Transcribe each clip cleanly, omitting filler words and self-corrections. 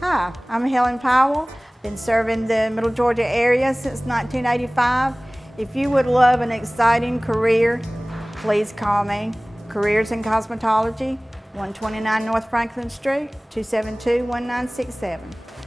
Hi, I'm Helen Powell. Been serving the Middle Georgia area since 1985. If you would love an exciting career, please call me. Careers in Cosmetology, 129 North Franklin Street, 272-1967.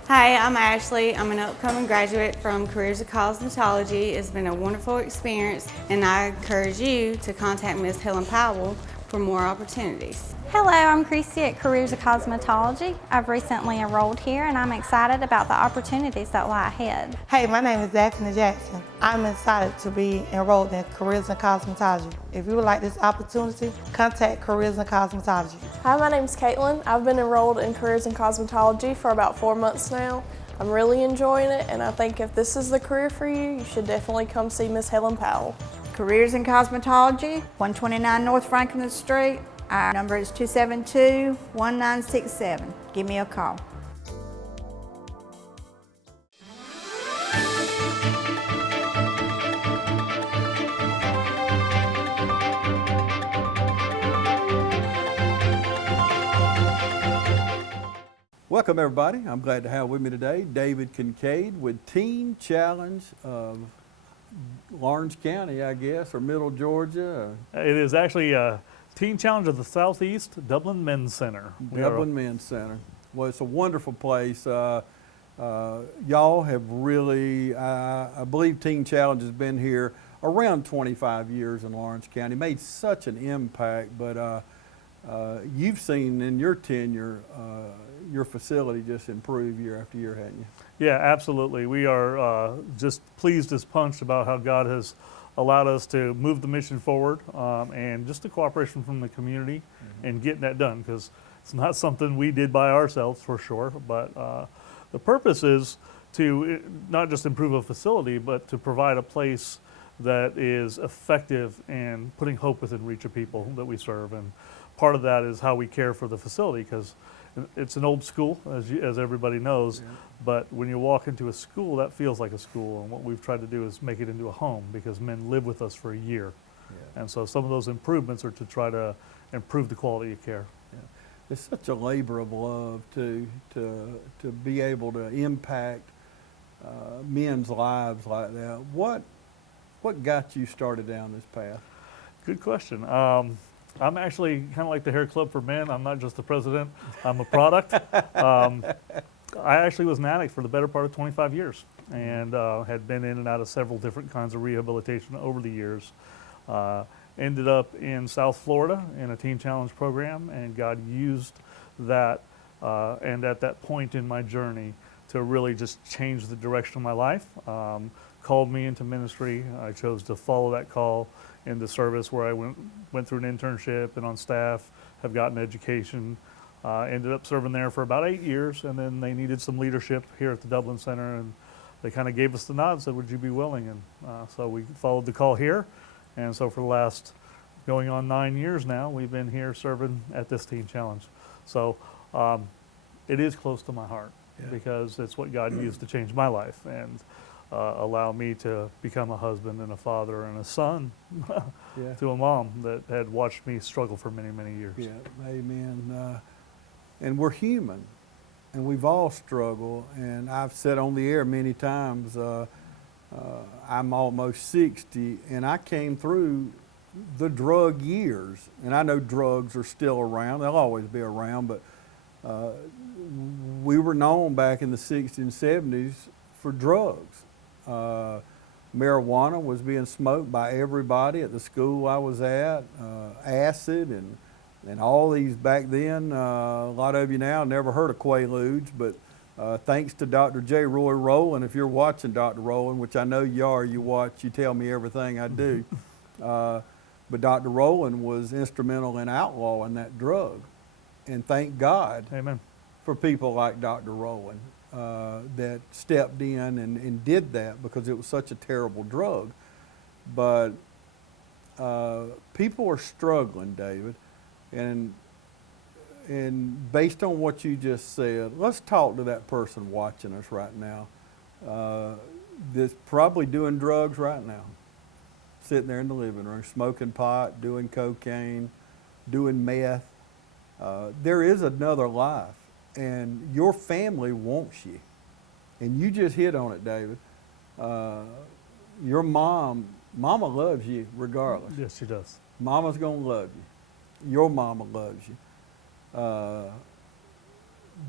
Hi, I'm Ashley. I'm an upcoming graduate from Careers in Cosmetology. It's been a wonderful experience, and I encourage you to contact Ms. Helen Powell for more opportunities. Hello, I'm Christy at Careers of Cosmetology. I've recently enrolled here and I'm excited about the opportunities that lie ahead. Hey, my name is Daphne Jackson. I'm excited to be enrolled in Careers in Cosmetology. If you would like this opportunity, contact Careers in Cosmetology. Hi, my name is Caitlin. I've been enrolled in Careers in Cosmetology for about 4 months now. I'm really enjoying it, and I think if this is the career for you, you should definitely come see Ms. Helen Powell. Careers in Cosmetology, 129 North Franklin Street. Our number is 272-1967. Give me a call. Welcome everybody. I'm glad to have with me today David Kincaid with Teen Challenge of Lawrence County, I guess, or Middle Georgia. It is actually Teen Challenge of the Southeast Dublin Men's Center. Dublin Men's Center. Well, it's a wonderful place. Y'all have really, I believe Teen Challenge has been here around 25 years in Lawrence County, made such an impact, but you've seen in your tenure your facility just improve year after year, haven't you? Yeah, absolutely. We are just pleased as punch about how God has allowed us to move the mission forward, and just the cooperation from the community and getting that done, because it's not something we did by ourselves for sure, but the purpose is to not just improve a facility, but to provide a place that is effective in putting hope within reach of people that we serve. And part of that is how we care for the facility, because it's an old school, as everybody knows, but when you walk into a school, that feels like a school. And what we've tried to do is make it into a home, because men live with us for a year. And so some of those improvements are to try to improve the quality of care. It's such a labor of love to be able to impact men's lives like that. What got you started down this path? Good question. I'm actually kind of like the Hair Club for Men. I'm not just the president, I'm a product. I actually was an addict for the better part of 25 years and had been in and out of several different kinds of rehabilitation over the years. Ended up in South Florida in a Teen Challenge program, and God used that and at that point in my journey to really just change the direction of my life. Called me into ministry. I chose to follow that call into service, where I went through an internship and on staff, have gotten education, ended up serving there for about 8 years, and then they needed some leadership here at the Dublin Center, and they kind of gave us the nod and said, would you be willing? And so we followed the call here, and so for the last going on 9 years now, we've been here serving at this Teen Challenge. So it is close to my heart, because it's what God used to change my life and allow me to become a husband and a father and a son to a mom that had watched me struggle for many, many years. Yeah, amen. And we're human, and we've all struggled. And I've said on the air many times, I'm almost 60, and I came through the drug years. And I know drugs are still around; they'll always be around. But we were known back in the 60s and 70s for drugs. Marijuana was being smoked by everybody at the school I was at, acid and all these back then. A lot of you now never heard of Quaaludes, but thanks to Dr. J. Roy Rowland, if you're watching Dr. Rowland, which I know you are, you watch, you tell me everything I do, but Dr. Rowland was instrumental in outlawing that drug. And thank God Amen. For people like Dr. Rowland. That stepped in and did that, because it was such a terrible drug. But people are struggling, David, and based on what you just said, let's talk to that person watching us right now that's probably doing drugs right now, sitting there in the living room, smoking pot, doing cocaine, doing meth. There is another life and your family wants you. And you just hit on it, David. Your mama loves you regardless. Yes, she does. Mama's gonna love you. Your mama loves you.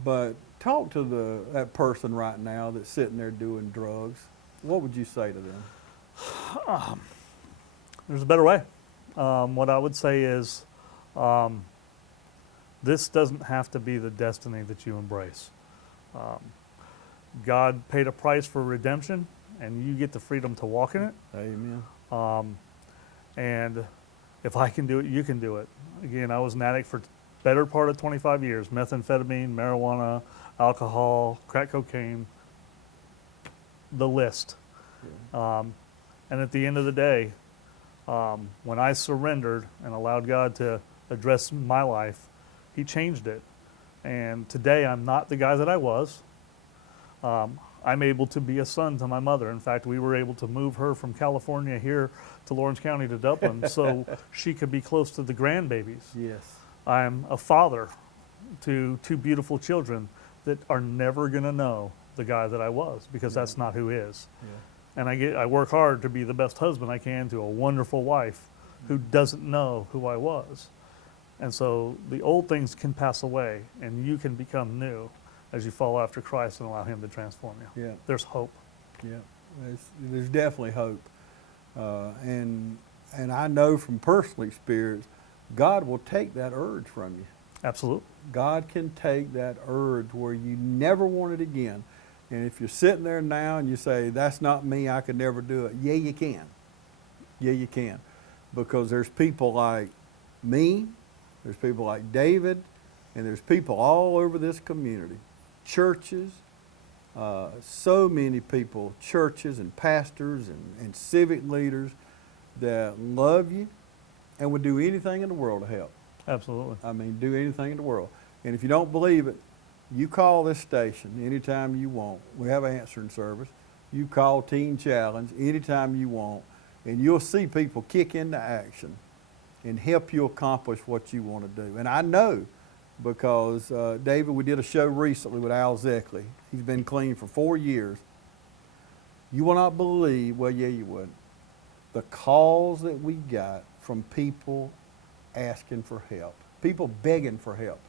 But talk to that person right now that's sitting there doing drugs. What would you say to them? There's a better way. What I would say is, this doesn't have to be the destiny that you embrace. God paid a price for redemption, and you get the freedom to walk in it. Amen. And if I can do it, you can do it. Again, I was an addict for better part of 25 years. Methamphetamine, marijuana, alcohol, crack cocaine, the list. And at the end of the day, when I surrendered and allowed God to address my life, He changed it. And today I'm not the guy that I was. I'm able to be a son to my mother. In fact, we were able to move her from California here to Lawrence County to Dublin so she could be close to the grandbabies. Yes. I'm a father to two beautiful children that are never going to know the guy that I was, because that's not who is. Yeah. And I work hard to be the best husband I can to a wonderful wife who doesn't know who I was. And so the old things can pass away, and you can become new as you follow after Christ and allow Him to transform you. Yeah. There's hope. Yeah. There's definitely hope. And I know from personal experience, God will take that urge from you. Absolutely. God can take that urge where you never want it again. And if you're sitting there now and you say, that's not me, I could never do it. Yeah, you can. Yeah, you can. Because there's people like me, there's people like David, and there's people all over this community. Churches, so many people, churches and pastors and civic leaders that love you and would do anything in the world to help. Absolutely. I mean, do anything in the world. And if you don't believe it, you call this station anytime you want. We have an answering service. You call Teen Challenge anytime you want, and you'll see people kick into action and help you accomplish what you want to do. And I know because, David, we did a show recently with Al Zeckley. He's been clean for 4 years. You will not believe, well, yeah, you would, the calls that we got from people asking for help, people begging for help.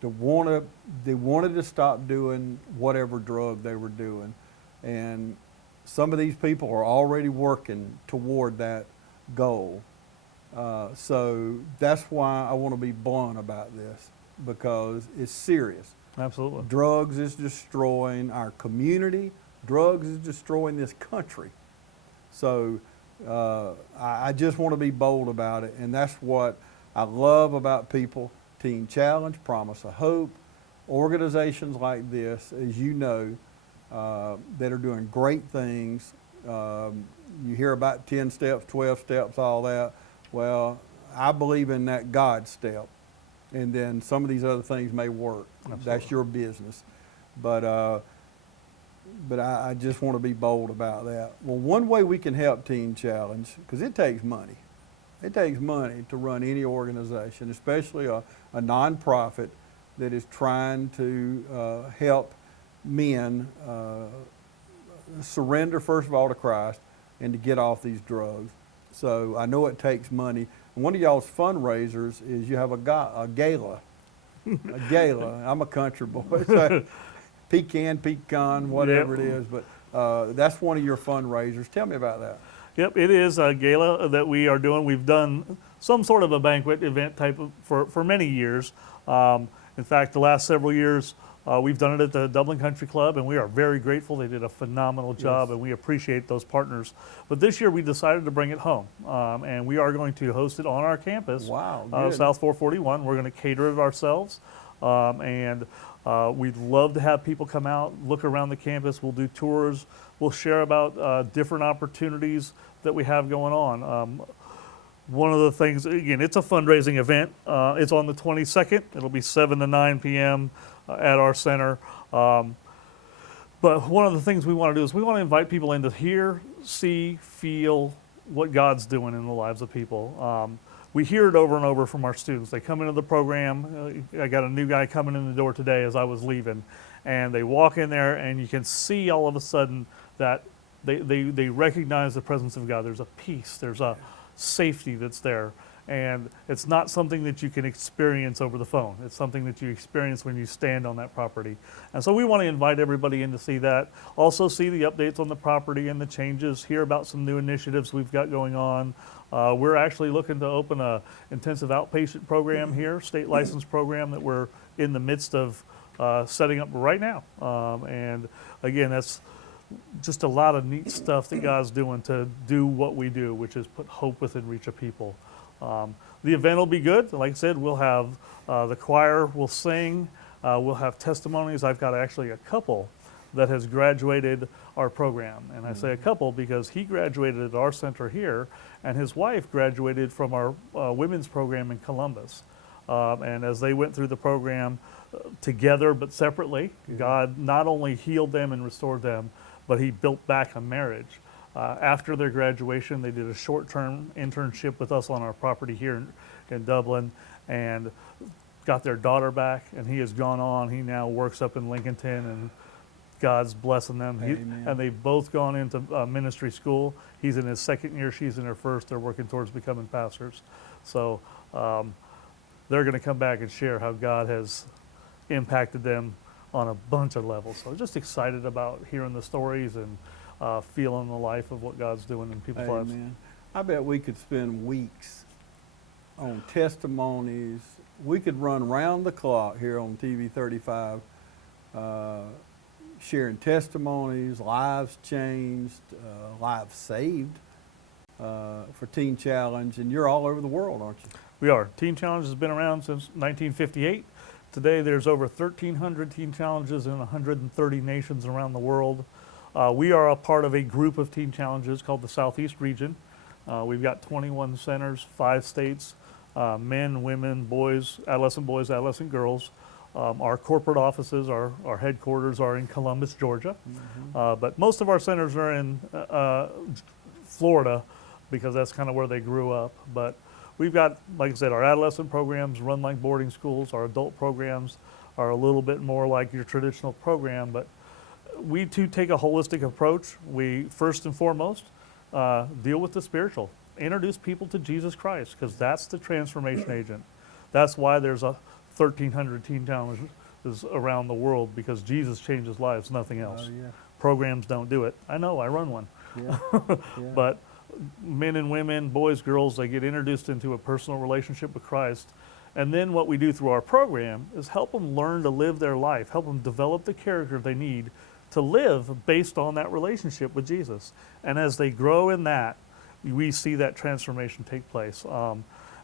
They wanted to stop doing whatever drug they were doing. And some of these people are already working toward that goal. So that's why I want to be blunt about this, because it's serious. Absolutely. Drugs is destroying our community. Drugs is destroying this country. So I just want to be bold about it, and that's what I love about people. Teen Challenge, Promise of Hope, organizations like this, as you know, that are doing great things. You hear about 10 steps, 12 steps, all that. Well, I believe in that God step, and then some of these other things may work. Absolutely. That's your business. But I just want to be bold about that. Well, one way we can help Teen Challenge, because it takes money. It takes money to run any organization, especially a nonprofit that is trying to help men surrender, first of all, to Christ and to get off these drugs. So I know it takes money. And one of y'all's fundraisers is you have a gala. A gala. I'm a country boy. So pecan, whatever it is. But that's one of your fundraisers. Tell me about that. Yep, it is a gala that we are doing. We've done some sort of a banquet event type of for many years. In fact, the last several years, we've done it at the Dublin Country Club, and we are very grateful. They did a phenomenal job, and we appreciate those partners. But this year, we decided to bring it home, and we are going to host it on our campus. Wow, South 441. We're going to cater it ourselves, and we'd love to have people come out, look around the campus. We'll do tours. We'll share about different opportunities that we have going on. One of the things, again, it's a fundraising event. It's on the 22nd. It'll be 7 to 9 p.m. At our center. But one of the things we want to do is we want to invite people in to hear, see, feel what God's doing in the lives of people. we hear it over and over from our students. They come into the program. I got a new guy coming in the door today as I was leaving, and they walk in there, and you can see all of a sudden that they recognize the presence of God. There's a peace, there's a safety that's there. And it's not something that you can experience over the phone. It's something that you experience when you stand on that property. And so we want to invite everybody in to see that. Also see the updates on the property and the changes, hear about some new initiatives we've got going on. We're actually looking to open a intensive outpatient program here, state license program that we're in the midst of setting up right now. And again, that's just a lot of neat stuff that God's doing to do what we do, which is put hope within reach of people. The event will be good. Like I said, we'll have the choir will sing. We'll have testimonies. I've got actually a couple that has graduated our program. And I say a couple because he graduated at our center here, and his wife graduated from our women's program in Columbus. And as they went through the program together but separately, God not only healed them and restored them, but he built back a marriage. After their graduation, they did a short-term internship with us on our property here in Dublin and got their daughter back, and he has gone on. He now works up in Lincolnton, and God's blessing them. And they've both gone into ministry school. He's in his second year, she's in her first. They're working towards becoming pastors. So they're going to come back and share how God has impacted them on a bunch of levels. So just excited about hearing the stories and feeling the life of what God's doing in people's lives. I bet we could spend weeks on testimonies. We could run round the clock here on TV 35, sharing testimonies, lives changed, lives saved for Teen Challenge. And you're all over the world, aren't you? We are. Teen Challenge has been around since 1958. Today there's over 1,300 Teen Challenges in 130 nations around the world. We are a part of a group of Teen Challenges called the Southeast Region. We've got 21 centers, 5 states, men, women, boys, adolescent girls. Our corporate offices, our headquarters are in Columbus, Georgia. But most of our centers are in Florida because that's kind of where they grew up. But we've got, like I said, our adolescent programs run like boarding schools. Our adult programs are a little bit more like your traditional program, but we too take a holistic approach. We first and foremost deal with the spiritual, introduce people to Jesus Christ, because that's the transformation agent. That's why there's a 1,300 Teen Challenges around the world, because Jesus changes lives, nothing else. Programs don't do it. I know, I run one. But men and women, boys, girls, they get introduced into a personal relationship with Christ. And then what we do through our program is help them learn to live their life, help them develop the character they need to live based on that relationship with Jesus. And as they grow in that, we see that transformation take place.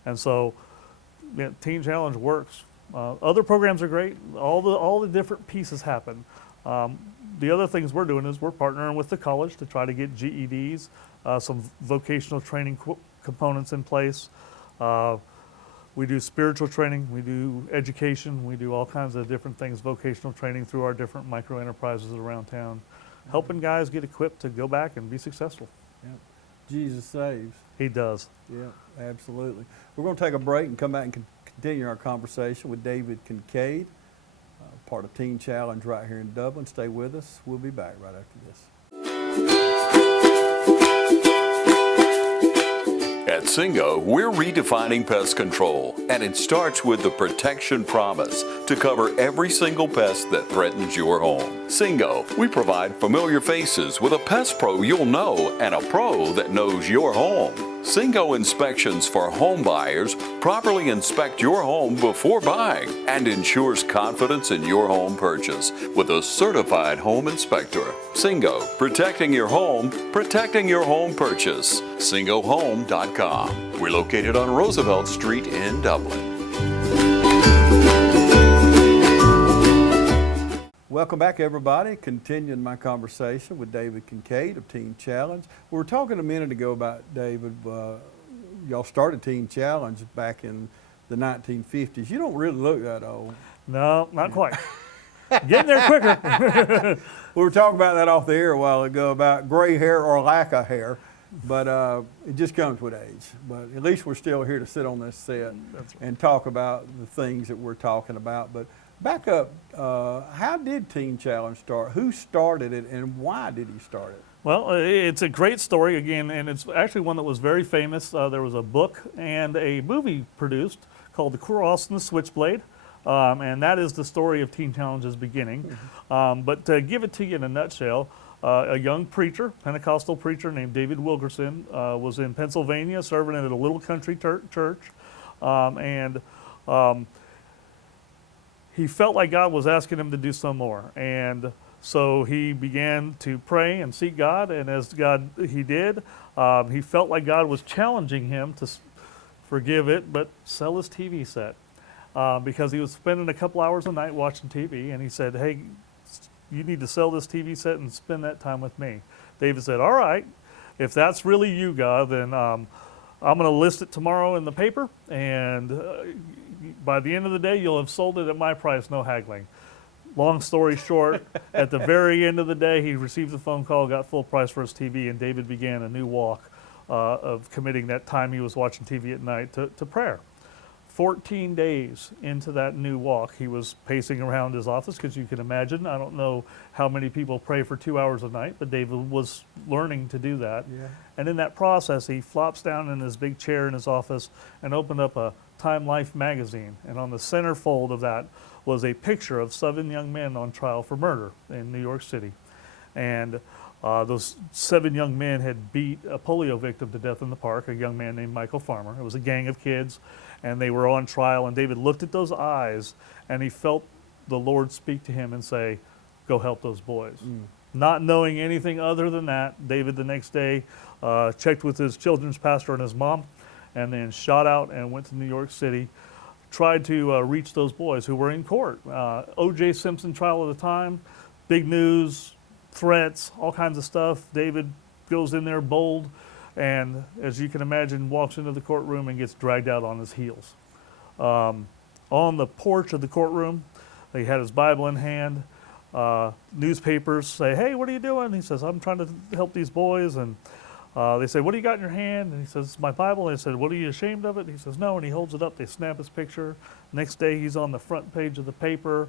And so Teen Challenge works. Other programs are great. All the different pieces happen. The other things we're doing is we're partnering with the college to try to get GEDs, some vocational training components in place. We do spiritual training, we do education, we do all kinds of different things, vocational training through our different micro enterprises around town, helping guys get equipped to go back and be successful. Jesus saves. He does. Yeah, absolutely. We're going to take a break and come back and continue our conversation with David Kincaid, part of Teen Challenge right here in Dublin. Stay with us. We'll be back right after this. At Singo, we're redefining pest control, and it starts with the Protection Promise to cover every single pest that threatens your home. Singo, we provide familiar faces with a pest pro you'll know and a pro that knows your home. Singo Inspections for home buyers properly inspect your home before buying and ensures confidence in your home purchase with a certified home inspector. Singo, protecting your home purchase. SingoHome.com. We're located on Roosevelt Street in Dublin. Welcome back, everybody. Continuing my conversation with David Kincaid of Teen Challenge. We were talking a minute ago about, David, y'all started Teen Challenge back in the 1950s. You don't really look that old. No, not quite. Getting there quicker. We were talking about that off the air a while ago about gray hair or lack of hair. but it just comes with age. But at least we're still here to sit on this set and talk about the things that we're talking about. But back up, how did Teen Challenge start? Who started it, and why did he start it? Well, it's a great story again, and it's actually one that was very famous. There was a book and a movie produced called The Cross and the Switchblade, and that is the story of Teen Challenge's beginning. But to give it to you in a nutshell, a young preacher, Pentecostal preacher named David Wilkerson, was in Pennsylvania serving at a little country church, and he felt like God was asking him to do some more. And so he began to pray and seek God, and as he did, he felt like God was challenging him to forgive it, but sell his TV set, because he was spending a couple hours a night watching TV, and he said, hey, you need to sell this TV set and spend that time with me. David said, all right, if that's really you, God, then I'm going to list it tomorrow in the paper, and by the end of the day, you'll have sold it at my price, no haggling. Long story short, at the very end of the day, he received a phone call, got full price for his TV, and David began a new walk of committing that time he was watching TV at night to prayer. 14 days into that new walk, he was pacing around his office, because you can imagine, I don't know how many people pray for 2 hours a night, but David was learning to do that. Yeah. And in that process, he flops down in his big chair in his office and opened up a Time Life magazine. And on the centerfold of that was a picture of 7 young men on trial for murder in New York City. And those 7 young men had beat a polio victim to death in the park, a young man named Michael Farmer. It was a gang of kids, and they were on trial, and David looked at those eyes, and he felt the Lord speak to him and say, go help those boys. Not knowing anything other than that, David the next day checked with his children's pastor and his mom, and then shot out and went to New York City, tried to reach those boys who were in court. O.J. Simpson trial at the time, big news, threats, all kinds of stuff. David goes in there bold, and as you can imagine, walks into the courtroom and gets dragged out on his heels. On the porch of the courtroom, he had his Bible in hand. Newspapers say, hey, what are you doing? He says, I'm trying to help these boys. And they say, what do you got in your hand? And he says, it's my Bible. And they said, what, are you ashamed of it? And he says, no. And he holds it up. They snap his picture. Next day, he's on the front page of the paper.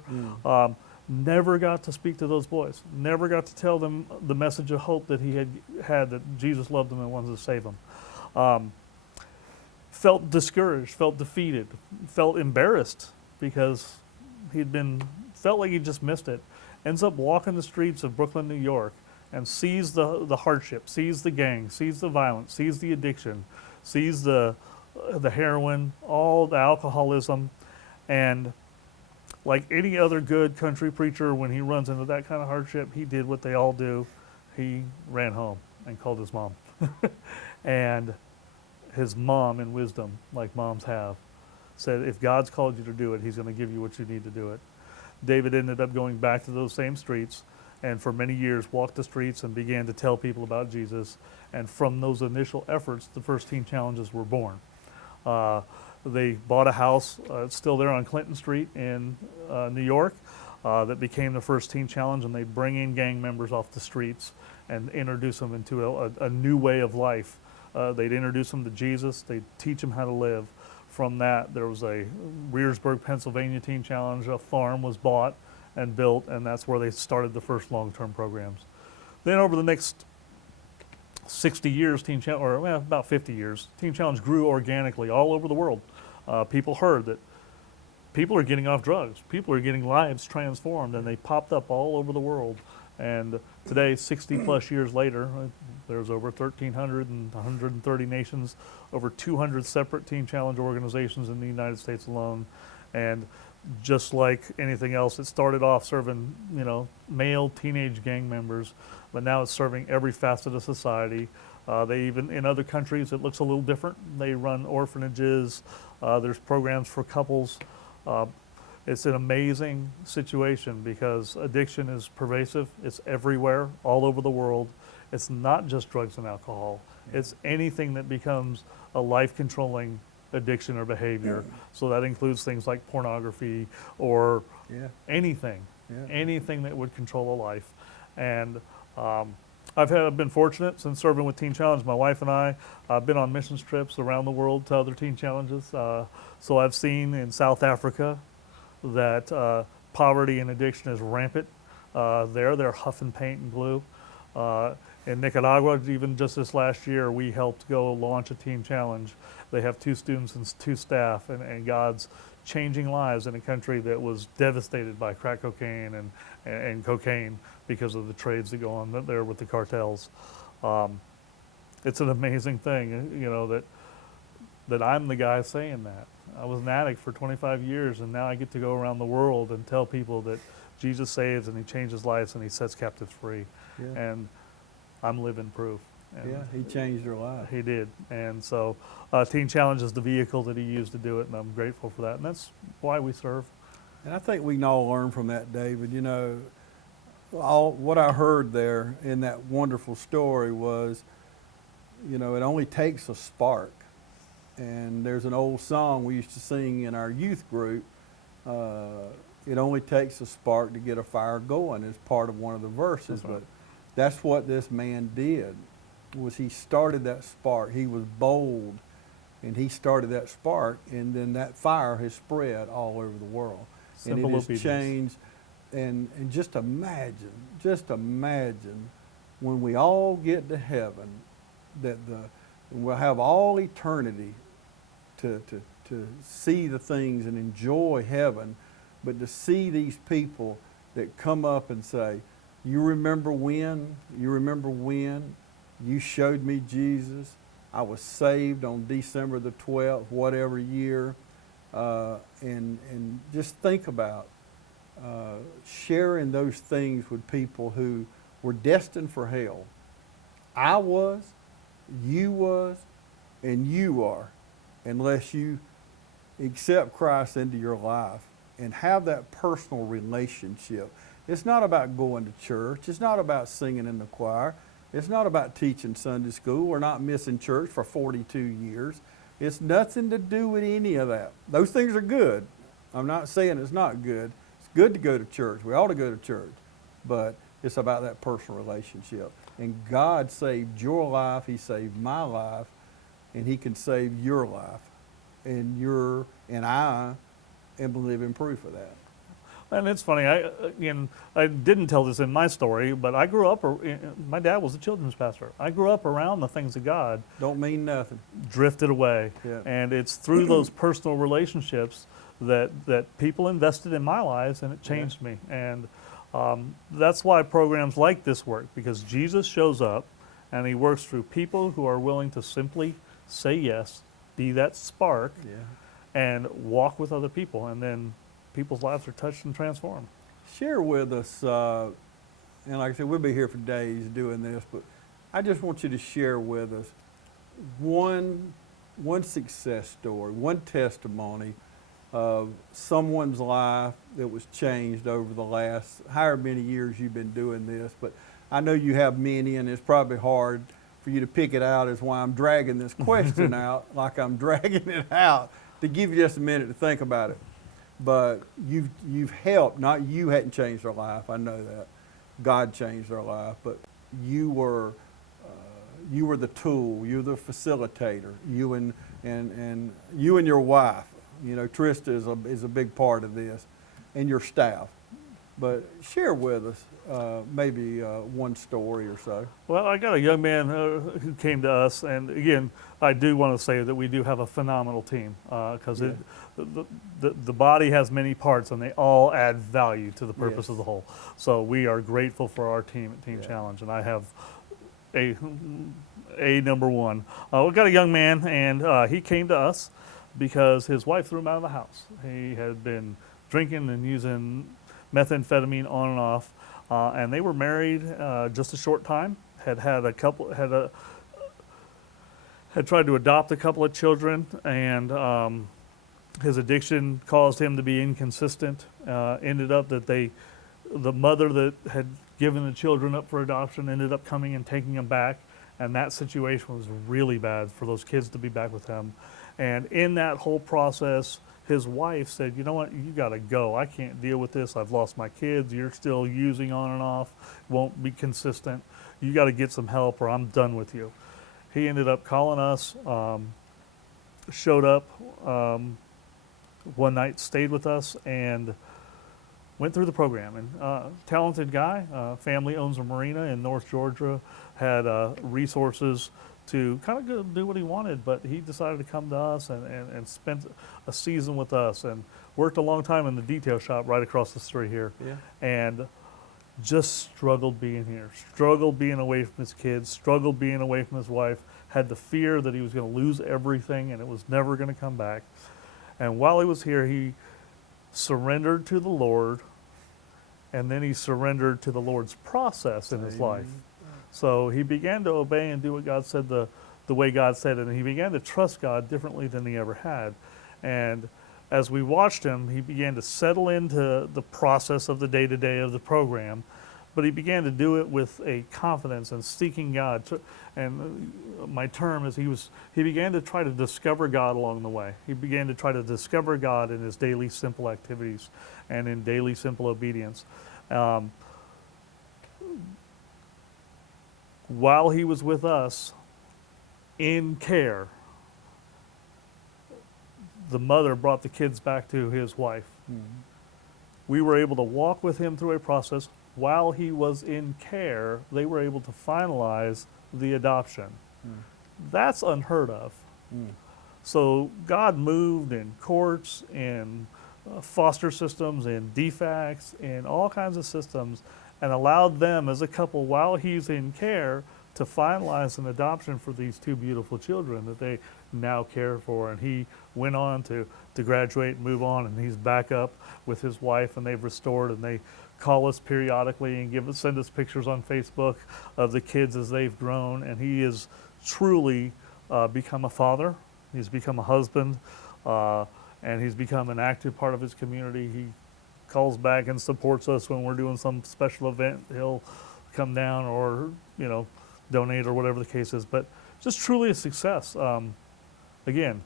Never got to speak to those boys. Never got to tell them the message of hope that he had, that Jesus loved them and wanted to save them. Felt discouraged, felt defeated, felt embarrassed because felt like he just missed it. Ends up walking the streets of Brooklyn, New York, and sees the hardship, sees the gang, sees the violence, sees the addiction, sees the heroin, all the alcoholism, and like any other good country preacher, when he runs into that kind of hardship, he did what they all do. He ran home and called his mom. And his mom, in wisdom, like moms have, said, if God's called you to do it, he's going to give you what you need to do it. David ended up going back to those same streets, and for many years walked the streets and began to tell people about Jesus. And from those initial efforts, the first Teen Challenges were born. They bought a house, it's still there on Clinton Street in New York, that became the first Teen Challenge, and they bring in gang members off the streets and introduce them into a new way of life. They'd introduce them to Jesus, they'd teach them how to live. From that, there was a Rearsburg, Pennsylvania Teen Challenge. A farm was bought and built, and that's where they started the first long-term programs. Then over the next 60 years, about 50 years, Teen Challenge grew organically all over the world. People heard that people are getting off drugs. People are getting lives transformed, and they popped up all over the world. And today, 60 plus years later, there's over 1,300 and 130 nations, over 200 separate Teen Challenge organizations in the United States alone. And just like anything else, it started off serving, male teenage gang members, but now it's serving every facet of society. They even, in other countries, it looks a little different. They run orphanages. There's programs for couples. It's an amazing situation because addiction is pervasive. It's everywhere, all over the world. It's not just drugs and alcohol. It's anything that becomes a life-controlling addiction or behavior. So that includes things like pornography or anything that would control a life. And I've been fortunate since serving with Teen Challenge. My wife and I have been on missions trips around the world to other Teen Challenges. So I've seen in South Africa that poverty and addiction is rampant. They're huffing paint and glue. In Nicaragua, even just this last year, we helped go launch a Teen Challenge. They have 2 students and 2 staff, and God's changing lives in a country that was devastated by crack cocaine and cocaine because of the trades that go on there with the cartels. It's an amazing thing, you know, that I'm the guy saying that. I was an addict for 25 years, and now I get to go around the world and tell people that Jesus saves and he changes lives and he sets captives free. Yeah. And I'm living proof. And Yeah, he changed their life. he did. And so Teen Challenge is the vehicle that he used to do it, and I'm grateful for that. And that's why we serve. And I think we can all learn from that, David. You know, what I heard there in that wonderful story was, you know, it only takes a spark. And there's an old song we used to sing in our youth group. It only takes a spark to get a fire going is part of one of the verses. That's right. But that's what this man did, was he started that spark. He was bold, and he started that spark, and then that fire has spread all over the world. Simple and it has obedience. changed. And just imagine when we all get to heaven, that we'll have all eternity to see the things and enjoy heaven, but to see these people that come up and say, you remember when you showed me Jesus? I was saved on December the 12th, whatever year. And just think about sharing those things with people who were destined for hell. I was, you was, and you are, unless you accept Christ into your life and have that personal relationship. It's not about going to church. It's not about singing in the choir. It's not about teaching Sunday school or not missing church for 42 years. It's nothing to do with any of that. Those things are good. I'm not saying it's not good. It's good to go to church. We ought to go to church. But it's about that personal relationship. And God saved your life. He saved my life. And he can save your life. And I am living proof of that. And it's funny, I didn't tell this in my story, but I grew up, my dad was a children's pastor. I grew up around the things of God. Don't mean nothing. Drifted away. Yeah. And it's through those personal relationships that people invested in my lives, and it changed me. And that's why programs like this work, because Jesus shows up and he works through people who are willing to simply say yes, be that spark, and walk with other people. And then people's lives are touched and transformed. Share with us, and like I said, we'll be here for days doing this, but I just want you to share with us one success story, one testimony of someone's life that was changed over the last however many years you've been doing this. But I know you have many, and it's probably hard for you to pick it out, is why I'm dragging this question out like I'm dragging it out, to give you just a minute to think about it. But you've helped, not you hadn't changed their life, I know that. God changed their life, but you were the tool, you were the facilitator, you and your wife. You know, Trista is a big part of this, and your staff. But share with us maybe one story or so. Well, I got a young man who came to us, and again, I do want to say that we do have a phenomenal team, because the body has many parts, and they all add value to the purpose of the whole. So we are grateful for our team at Teen Challenge, and I have a number one. We've got a young man, and he came to us because his wife threw him out of the house. He had been drinking and using methamphetamine on and off, and they were married just a short time. Had tried to adopt a couple of children, and his addiction caused him to be inconsistent. Ended up that the mother that had given the children up for adoption ended up coming and taking them back, and that situation was really bad for those kids to be back with him. And in that whole process, his wife said, you know what, you got to go. I can't deal with this. I've lost my kids. You're still using on and off, won't be consistent. You got to get some help or I'm done with you. He ended up calling us, showed up one night, stayed with us, and went through the program. And talented guy, family owns a marina in North Georgia, had resources to kind of go do what he wanted, but he decided to come to us and spent a season with us and worked a long time in the detail shop right across the street here. Yeah. And just struggled being here, struggled being away from his kids, struggled being away from his wife, had the fear that he was going to lose everything and it was never going to come back. And while he was here, he surrendered to the Lord, and then he surrendered to the Lord's process in his life. So he began to obey and do what God said the way God said it, and he began to trust God differently than he ever had. And as we watched him, he began to settle into the process of the day-to-day of the program, but he began to do it with a confidence and seeking God. And my term is he began to try to discover God along the way. He began to try to discover God in his daily simple activities and in daily simple obedience. While he was with us in care, the mother brought the kids back to his wife. Mm-hmm. We were able to walk with him through a process. While he was in care, they were able to finalize the adoption. That's unheard of. So God moved in courts, in foster systems, in DFACs, in all kinds of systems, and allowed them as a couple, while he's in care, to finalize an adoption for these two beautiful children that they now care for. And he went on to graduate and move on, and he's back up with his wife, and they've restored, and they call us periodically and send us pictures on Facebook of the kids as they've grown. And he has truly become a father. He's become a husband, and he's become an active part of his community. He calls back and supports us when we're doing some special event. He'll come down or, donate or whatever the case is. But just truly a success. Again,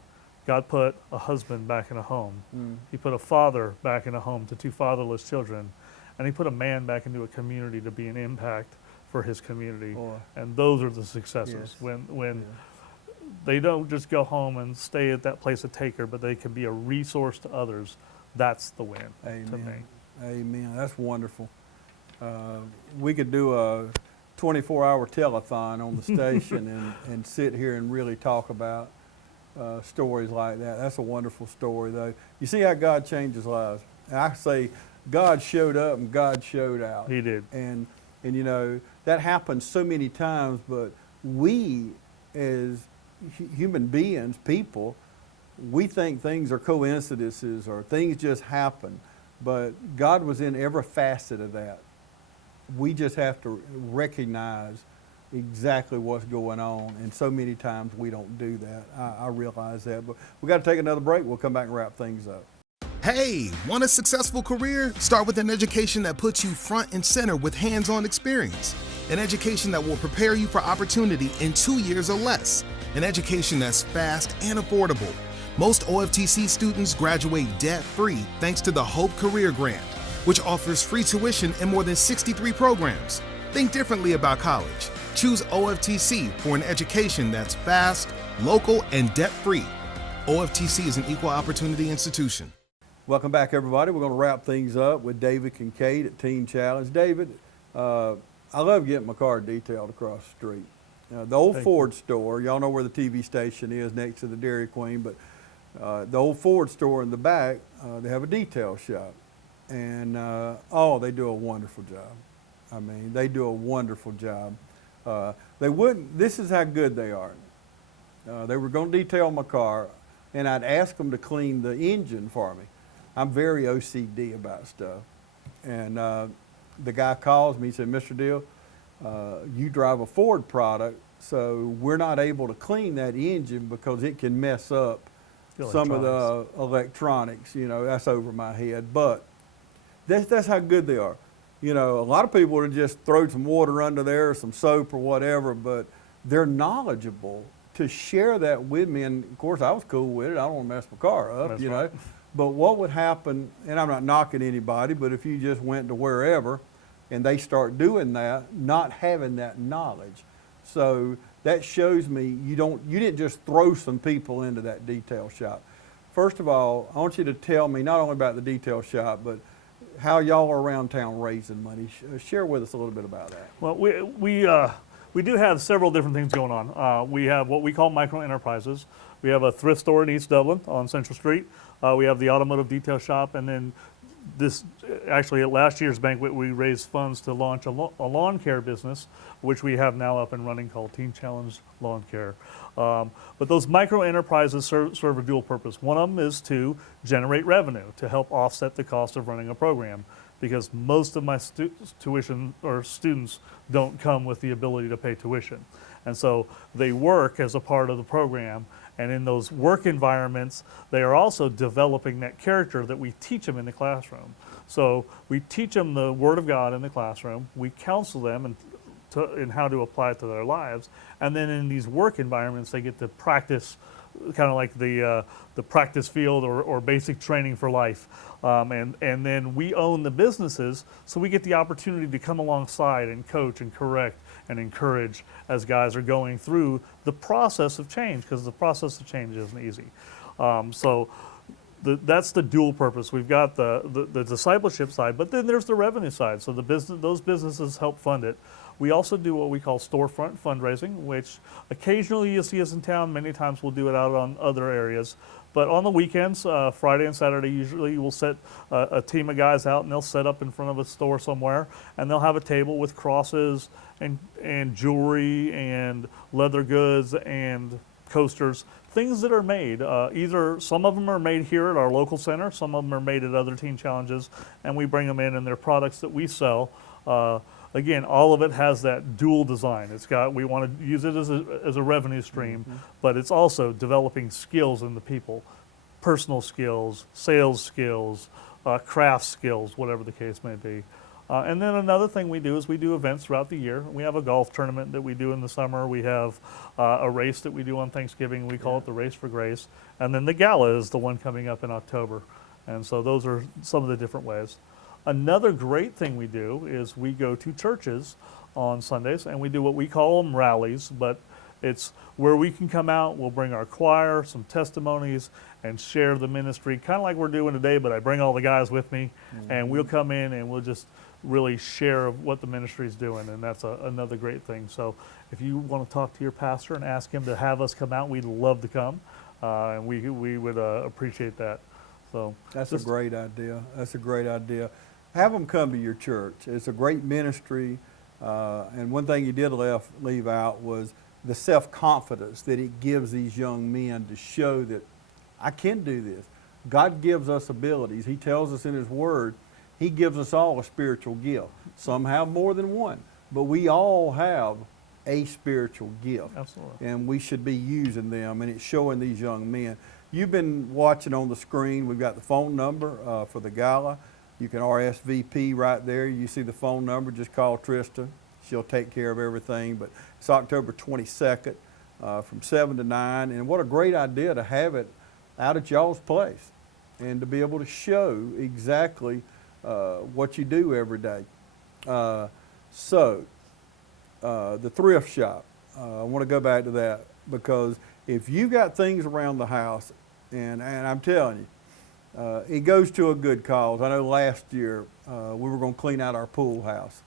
God put a husband back in a home. He put a father back in a home to two fatherless children. And he put a man back into a community to be an impact for his community. And those are the successes. Yes. When they don't just go home and stay at that place of taker, but they can be a resource to others. That's the win. Amen. To me. Amen. That's wonderful. We could do a 24-hour telethon on the station and sit here and really talk about stories like that. That's a wonderful story, though. You see how God changes lives. And I say God showed up and God showed out. He did. And that happens so many times, but we as human beings, people, we think things are coincidences or things just happen. But God was in every facet of that. We just have to recognize exactly what's going on, and so many times we don't do that. I realize that, but we got to take another break. We'll come back and wrap things up. Hey, want a successful career? Start with an education that puts you front and center with hands-on experience. An education that will prepare you for opportunity in 2 years or less. An education that's fast and affordable. Most OFTC students graduate debt-free thanks to the Hope Career Grant, which offers free tuition in more than 63 programs. Think differently about college. Choose OFTC for an education that's fast, local, and debt-free. OFTC is an equal opportunity institution. Welcome back, everybody. We're going to wrap things up with David Kincaid at Teen Challenge. David, I love getting my car detailed across the street. The old Ford store, y'all know where the TV station is next to the Dairy Queen, but the old Ford store in the back, they have a detail shop. And, they do a wonderful job. I mean, they do a wonderful job. This is how good they are. They were going to detail my car, and I'd ask them to clean the engine for me. I'm very OCD about stuff. And the guy calls me, he said, Mr. Deal, you drive a Ford product, so we're not able to clean that engine because it can mess up some of the electronics. That's over my head. But that's how good they are. A lot of people would just throw some water under there, or some soap or whatever, but they're knowledgeable to share that with me. And of course, I was cool with it. I don't want to mess my car up, That's right. But what would happen, and I'm not knocking anybody, but if you just went to wherever and they start doing that, not having that knowledge. So that shows me you didn't just throw some people into that detail shop. First of all, I want you to tell me not only about the detail shop, but how y'all are around town raising money. Share with us a little bit about that. Well, we do have several different things going on. We have what we call micro enterprises. We have a thrift store in East Dublin on Central Street. We have the automotive detail shop, and then actually at last year's banquet, we raised funds to launch a lawn care business, which we have now up and running, called Teen Challenge Lawn Care. But those micro enterprises serve a dual purpose. One of them is to generate revenue to help offset the cost of running a program, because most of my tuition or students don't come with the ability to pay tuition. And so they work as a part of the program, and in those work environments, they are also developing that character that we teach them in the classroom. So we teach them the Word of God in the classroom, we counsel them in how to apply it to their lives, and then in these work environments, they get to practice, kind of like the practice field or basic training for life. And then we own the businesses, so we get the opportunity to come alongside and coach and correct and encourage as guys are going through the process of change, because the process of change isn't easy. That's the dual purpose. We've got the discipleship side, but then there's the revenue side. So those businesses help fund it. We also do what we call storefront fundraising, which occasionally you'll see us in town. Many times we'll do it out on other areas. But on the weekends, Friday and Saturday, usually we'll set a team of guys out, and they'll set up in front of a store somewhere, and they'll have a table with crosses and jewelry and leather goods and coasters, things that are made. Either some of them are made here at our local center, some of them are made at other teen challenges, and we bring them in, and they're products that we sell. Again, all of it has that dual design. We want to use it as a revenue stream, but it's also developing skills in the people, personal skills, sales skills, craft skills, whatever the case may be. And then another thing we do is we do events throughout the year. We have a golf tournament that we do in the summer. We have a race that we do on Thanksgiving. We call it the Race for Grace. And then the gala is the one coming up in October. And so those are some of the different ways. Another great thing we do is we go to churches on Sundays, and we do what we call them rallies, but it's where we can come out, we'll bring our choir, some testimonies, and share the ministry, kind of like we're doing today, but I bring all the guys with me, and we'll come in and we'll just really share what the ministry is doing, and that's another great thing. So if you want to talk to your pastor and ask him to have us come out, we'd love to come, and we would appreciate that. So that's a great idea. That's a great idea. Have them come to your church. It's a great ministry, and one thing you did leave out was the self-confidence that it gives these young men to show that I can do this. God gives us abilities. He tells us in His Word, He gives us all a spiritual gift. Some have more than one, but we all have a spiritual gift. Absolutely. And we should be using them, and it's showing these young men. You've been watching on the screen. We've got the phone number for the gala. You can RSVP right there. You see the phone number, just call Trista. She'll take care of everything. But it's October 22nd from 7 to 9. And what a great idea to have it out at y'all's place and to be able to show exactly what you do every day. The thrift shop, I want to go back to that, because if you got things around the house, and I'm telling you, it goes to a good cause. I know last year we were going to clean out our pool house.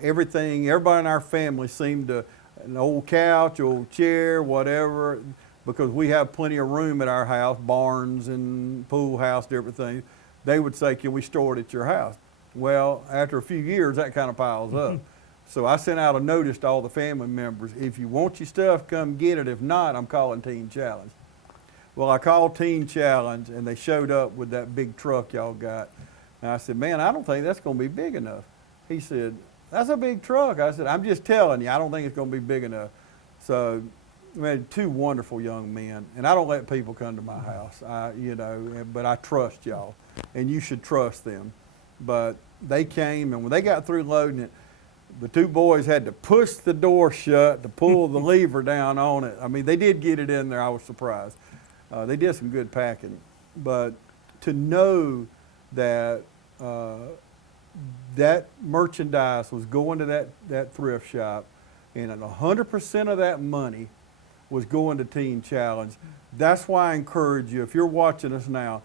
Everybody in our family seemed to, an old couch, old chair, whatever, because we have plenty of room at our house, barns and pool house and everything. They would say, can we store it at your house? Well, after a few years, that kind of piles up. So I sent out a notice to all the family members, if you want your stuff, come get it. If not, I'm calling Teen Challenge. Well, I called Teen Challenge, and they showed up with that big truck y'all got. And I said, man, I don't think that's going to be big enough. He said, that's a big truck. I said, I'm just telling you, I don't think it's going to be big enough. So we had two wonderful young men, and I don't let people come to my house, but I trust y'all, and you should trust them. But they came, and when they got through loading it, the two boys had to push the door shut to pull the lever down on it. I mean, they did get it in there. I was surprised. They did some good packing. But to know that that merchandise was going to that thrift shop, and 100% of that money was going to Teen Challenge. That's why I encourage you, if you're watching us now,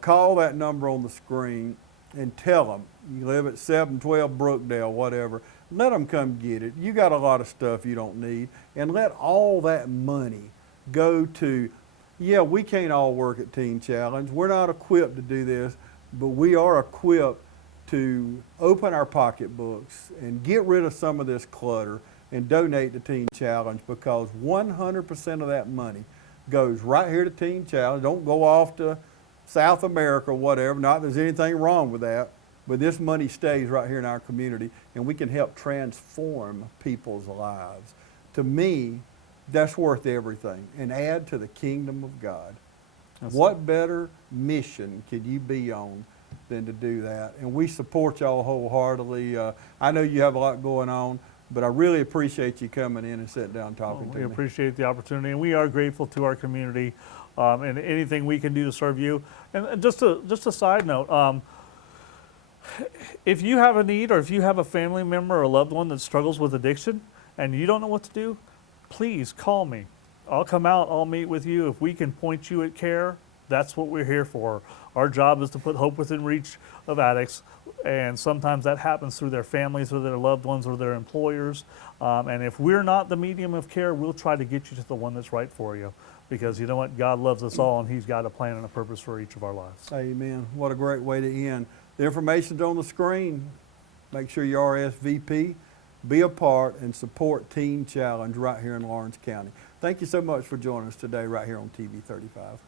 call that number on the screen and tell them you live at 712 Brookdale, whatever. Let them come get it. You got a lot of stuff you don't need, and let all that money go to, yeah, we can't all work at Teen Challenge. We're not equipped to do this, but we are equipped to open our pocketbooks and get rid of some of this clutter and donate to Teen Challenge, because 100% of that money goes right here to Teen Challenge. Don't go off to South America or whatever. Not that there's anything wrong with that, but this money stays right here in our community, and we can help transform people's lives. To me, that's worth everything, and add to the kingdom of God. What better mission could you be on than to do that? And we support y'all wholeheartedly. I know you have a lot going on, but I really appreciate you coming in and sitting down talking to me. We appreciate the opportunity, and we are grateful to our community, and anything we can do to serve you. And just a side note, if you have a need, or if you have a family member or a loved one that struggles with addiction and you don't know what to do, please call me. I'll come out, I'll meet with you. If we can point you at care, that's what we're here for. Our job is to put hope within reach of addicts, and sometimes that happens through their families or their loved ones or their employers. And if we're not the medium of care, we'll try to get you to the one that's right for you, because you know what? God loves us all, and He's got a plan and a purpose for each of our lives. Amen. What a great way to end. The information's on the screen. Make sure you RSVP, be a part, and support Teen Challenge right here in Lawrence County. Thank you so much for joining us today right here on TV 35.